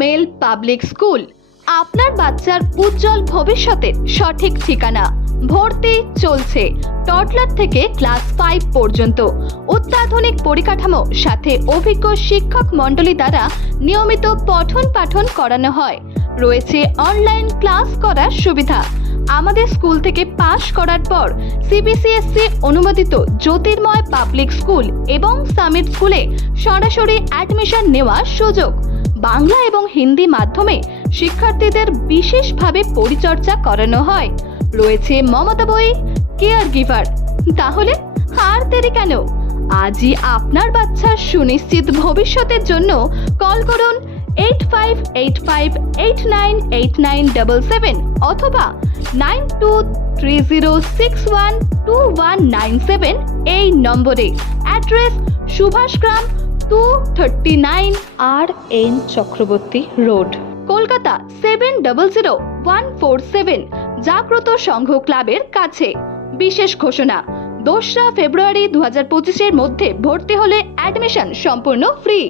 Mail public school আপনার বাচ্চার উজ্জ্বল ভবিষ্যতের সঠিক ঠিকানা। ভর্তি চলছে টডলার থেকে ক্লাস 5 পর্যন্ত। অত্যাধুনিক পরিকাঠামো সাথে অভিজ্ঞ শিক্ষক মণ্ডলী দ্বারা নিয়মিত পঠন পাঠন করানো হয়। রয়েছে অনলাইন ক্লাস করার সুবিধা। আমাদের স্কুল থেকে পাশ করার পর সিবিসিএসসি অনুমোদিত জ্যোতির্ময় পাবলিক স্কুল এবং সামিট স্কুলে সরাসরি অ্যাডমিশন নেওয়ার সুযোগ। বাংলা এবং হিন্দি মাধ্যমে শিক্ষার্থীদের বিশেষভাবে পরিচর্যা করানো হয়। রয়েছে মমতা বই, কেয়ার গিভার। তাহলে আর দেরি কেন? আজই আপনার বাচ্চার সুনিশ্চিত ভবিষ্যতের জন্য কল করুন 8585898977 অথবা 9230612197 এই নম্বরে। Address Subhashgram 239 RN Chakraborty road, Kolkata 700147, জাগ্রত সংঘ ক্লাবের কাছে। বিশেষ ঘোষণা, 2রা ফেব্রুয়ারি 2025-এর মধ্যে ভর্তি হলে অ্যাডমিশন সম্পূর্ণ ফ্রি।